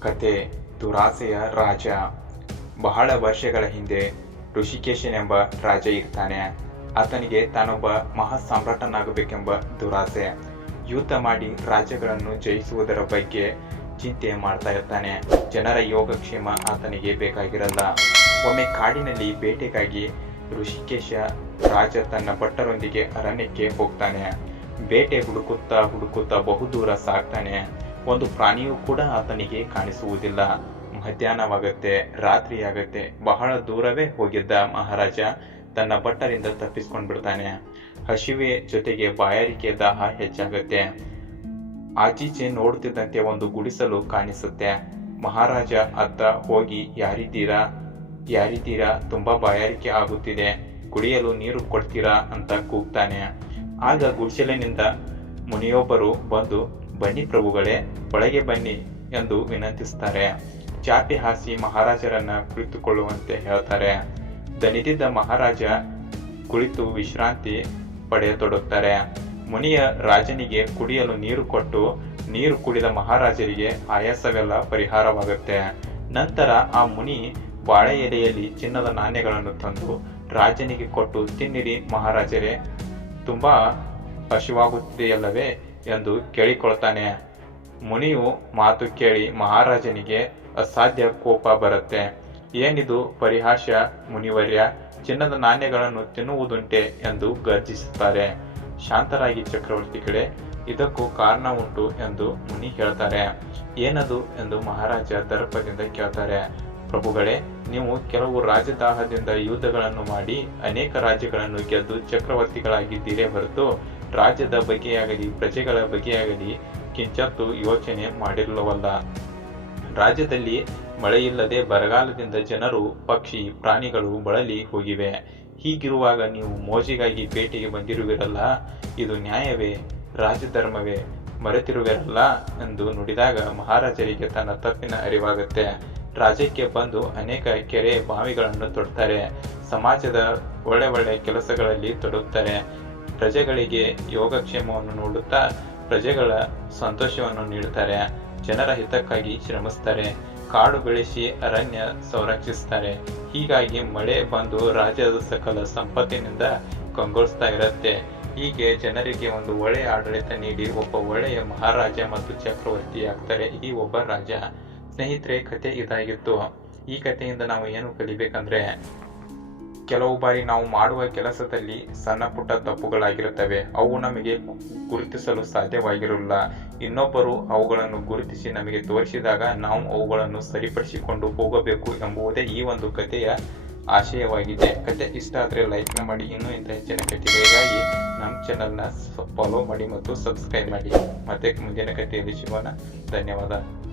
ಕತೆ ದುರಾಸೆಯ ರಾಜ. ಬಹಳ ವರ್ಷಗಳ ಹಿಂದೆ ಋಷಿಕೇಶನೆಂಬ ರಾಜ ಇರ್ತಾನೆ. ಆತನಿಗೆ ತಾನೊಬ್ಬ ಮಹಾ ಸಾಮ್ರಾಟನಾಗಬೇಕೆಂಬ ದುರಾಸೆ. ಯುದ್ಧ ಮಾಡಿ ರಾಜ್ಯಗಳನ್ನು ಜಯಿಸುವುದರ ಬಗ್ಗೆ ಚಿಂತೆ ಮಾಡ್ತಾ ಇರ್ತಾನೆ. ಜನರ ಯೋಗಕ್ಷೇಮ ಆತನಿಗೆ ಬೇಕಾಗಿರಲ್ಲ. ಒಮ್ಮೆ ಕಾಡಿನಲ್ಲಿ ಬೇಟೆಗಾಗಿ ಋಷಿಕೇಶ ರಾಜ ತನ್ನ ಭಟ್ಟರೊಂದಿಗೆ ಅರಣ್ಯಕ್ಕೆ ಹೋಗ್ತಾನೆ. ಬೇಟೆ ಹುಡುಕುತ್ತಾ ಹುಡುಕುತ್ತಾ ಬಹುದೂರ ಸಾಗ್ತಾನೆ. ಒಂದು ಪ್ರಾಣಿಯೂ ಕೂಡ ಆತನಿಗೆ ಕಾಣಿಸುವುದಿಲ್ಲ. ಮಧ್ಯಾಹ್ನವಾಗತ್ತೆ, ರಾತ್ರಿಯಾಗತ್ತೆ. ಬಹಳ ದೂರವೇ ಹೋಗಿದ್ದ ಮಹಾರಾಜ ತನ್ನ ಭಟ್ಟರಿಂದ ತಪ್ಪಿಸ್ಕೊಂಡ್ ಬಿಡ್ತಾನೆ. ಹಸಿವೆ ಜೊತೆಗೆ ಬಾಯಾರಿಕೆ, ದಾಹ ಹೆಚ್ಚಾಗತ್ತೆ. ಆಚೀಚೆ ನೋಡುತ್ತಿದ್ದಂತೆ ಒಂದು ಗುಡಿಸಲು ಕಾಣಿಸುತ್ತೆ. ಮಹಾರಾಜ ಅತ್ತ ಹೋಗಿ ಯಾರಿದ್ದೀರಾ, ತುಂಬಾ ಬಾಯಾರಿಕೆ ಆಗುತ್ತಿದೆ, ಕುಡಿಯಲು ನೀರು ಕೊಡ್ತೀರಾ ಅಂತ ಕೂಗ್ತಾನೆ. ಆಗ ಗುಡಿಸಲಿನಿಂದ ಮುನಿಯೊಬ್ಬರು ಬಂದು, ಬನ್ನಿ ಪ್ರಭುಗಳೇ, ಒಳಗೆ ಬನ್ನಿ ಎಂದು ವಿನಂತಿಸ್ತಾರೆ. ಚಾಪೆ ಹಾಸಿ ಮಹಾರಾಜರನ್ನ ಕುಳಿತುಕೊಳ್ಳುವಂತೆ ಹೇಳ್ತಾರೆ. ದಣಿದಿದ್ದ ಮಹಾರಾಜ ಕುಳಿತು ವಿಶ್ರಾಂತಿ ಪಡೆಯತೊಡಗುತ್ತಾರೆ. ಮುನಿಯ ರಾಜನಿಗೆ ಕುಡಿಯಲು ನೀರು ಕೊಟ್ಟು ನೀರು ಕುಡಿದ ಮಹಾರಾಜರಿಗೆ ಆಯಾಸವೆಲ್ಲ ಪರಿಹಾರವಾಗುತ್ತೆ. ನಂತರ ಆ ಮುನಿ ಬಾಳೆ ಎಲೆಯಲ್ಲಿ ಚಿನ್ನದ ನಾಣ್ಯಗಳನ್ನು ತಂದು ರಾಜನಿಗೆ ಕೊಟ್ಟು, ತಿನ್ನಿರಿ ಮಹಾರಾಜರೇ, ತುಂಬಾ ಹಸಿವಾಗುತ್ತಿದೆಯಲ್ಲವೇ ಎಂದು ಕೇಳಿಕೊಳ್ತಾನೆ. ಮುನಿಯು ಮಾತು ಕೇಳಿ ಮಹಾರಾಜನಿಗೆ ಅಸಾಧ್ಯ ಕೋಪ ಬರುತ್ತೆ. ಏನಿದು ಪರಿಹಾಸ ಮುನಿವರ್ಯ, ಚಿನ್ನದ ನಾಣ್ಯಗಳನ್ನು ತಿನ್ನುವುದುಂಟೆ ಎಂದು ಗರ್ಜಿಸುತ್ತಾರೆ. ಶಾಂತರಾಗಿ ಚಕ್ರವರ್ತಿಗಳೇ, ಇದಕ್ಕೂ ಕಾರಣ ಉಂಟು ಎಂದು ಮುನಿ ಹೇಳ್ತಾರೆ. ಏನದು ಎಂದು ಮಹಾರಾಜ ದರ್ಪದಿಂದ ಕೇಳ್ತಾರೆ. ಪ್ರಭುಗಳೇ, ನೀವು ಕೆಲವು ರಾಜದಾಹದಿಂದ ಯುದ್ಧಗಳನ್ನು ಮಾಡಿ ಅನೇಕ ರಾಜ್ಯಗಳನ್ನು ಗೆದ್ದು ಚಕ್ರವರ್ತಿಗಳಾಗಿದ್ದೀರೇ ಹೊರತು ರಾಜ್ಯದ ಬಗ್ಗೆಯಾಗಲಿ ಪ್ರಜೆಗಳ ಬಗ್ಗೆಯಾಗಲಿ ಕಿಂಚತ್ತೂ ಯೋಚನೆ ಮಾಡಿರಲವಲ್ಲ. ರಾಜ್ಯದಲ್ಲಿ ಮಳೆಯಿಲ್ಲದೆ ಬರಗಾಲದಿಂದ ಜನರು, ಪಕ್ಷಿ, ಪ್ರಾಣಿಗಳು ಬಳಲಿ ಹೋಗಿವೆ. ಹೀಗಿರುವಾಗ ನೀವು ಮೋಜಿಗಾಗಿ ಬೇಟೆಗೆ ಬಂದಿರುವಿರಲ್ಲ, ಇದು ನ್ಯಾಯವೇ? ರಾಜಧರ್ಮವೇ? ಮರೆತಿರುವಿರಲ್ಲ ಎಂದು ನುಡಿದಾಗ ಮಹಾರಾಜರಿಗೆ ತನ್ನ ತಪ್ಪಿನ ಅರಿವಾಗುತ್ತೆ. ರಾಜ್ಯಕ್ಕೆ ಬಂದು ಅನೇಕ ಕೆರೆ ಬಾವಿಗಳನ್ನು ತೊಡ್ತಾರೆ. ಸಮಾಜದ ಒಳ್ಳೆ ಕೆಲಸಗಳಲ್ಲಿ ತೊಡಗುತ್ತಾರೆ. ಪ್ರಜೆಗಳಿಗೆ ಯೋಗಕ್ಷೇಮವನ್ನು ನೋಡುತ್ತಾ ಪ್ರಜೆಗಳ ಸಂತೋಷವನ್ನು ನೀಡುತ್ತಾರೆ. ಜನರ ಹಿತಕ್ಕಾಗಿ ಶ್ರಮಿಸ್ತಾರೆ. ಕಾಡು ಬೆಳೆಸಿ ಅರಣ್ಯ ಸಂರಕ್ಷಿಸ್ತಾರೆ. ಹೀಗಾಗಿ ಮಳೆ ಬಂದು ರಾಜ್ಯದ ಸಕಲ ಸಂಪತ್ತಿನಿಂದ ಕಂಗೊಳಿಸ್ತಾ ಇರುತ್ತೆ. ಹೀಗೆ ಜನರಿಗೆ ಒಂದು ಒಳ್ಳೆಯ ಆಡಳಿತ ನೀಡಿ ಒಬ್ಬ ಒಳ್ಳೆಯ ಮಹಾರಾಜ ಮತ್ತು ಚಕ್ರವರ್ತಿ ಆಗ್ತಾರೆ ಈ ಒಬ್ಬ ರಾಜ. ಸ್ನೇಹಿತರೆ, ಕತೆ ಇದಾಗಿತ್ತು. ಈ ಕಥೆಯಿಂದ ನಾವು ಏನು ಕಲಿಬೇಕಂದ್ರೆ, ಕೆಲವು ಬಾರಿ ನಾವು ಮಾಡುವ ಕೆಲಸದಲ್ಲಿ ಸಣ್ಣ ಪುಟ್ಟ ತಪ್ಪುಗಳಾಗಿರುತ್ತವೆ. ಅವು ನಮಗೆ ಗುರುತಿಸಲು ಸಾಧ್ಯವಾಗಿರಲ್ಲ. ಇನ್ನೊಬ್ಬರು ಅವುಗಳನ್ನು ಗುರುತಿಸಿ ನಮಗೆ ತೋರಿಸಿದಾಗ ನಾವು ಅವುಗಳನ್ನು ಸರಿಪಡಿಸಿಕೊಂಡು ಹೋಗಬೇಕು ಎಂಬುದೇ ಈ ಒಂದು ಕಥೆಯ ಆಶಯವಾಗಿದೆ. ಕತೆ ಇಷ್ಟ ಆದರೆ ಲೈಕ್ನ ಮಾಡಿ. ಇನ್ನೂ ಇಂಥ ಹೆಚ್ಚಿನ ಕಥೆಗಳಿಗಾಗಿ ನಮ್ಮ ಚಾನಲ್ನ ಫಾಲೋ ಮಾಡಿ ಮತ್ತು ಸಬ್ಸ್ಕ್ರೈಬ್ ಮಾಡಿ. ಮತ್ತೆ ಮುಂದಿನ ಕಥೆಯಲ್ಲಿ ಸಿಗೋಣ. ಧನ್ಯವಾದ.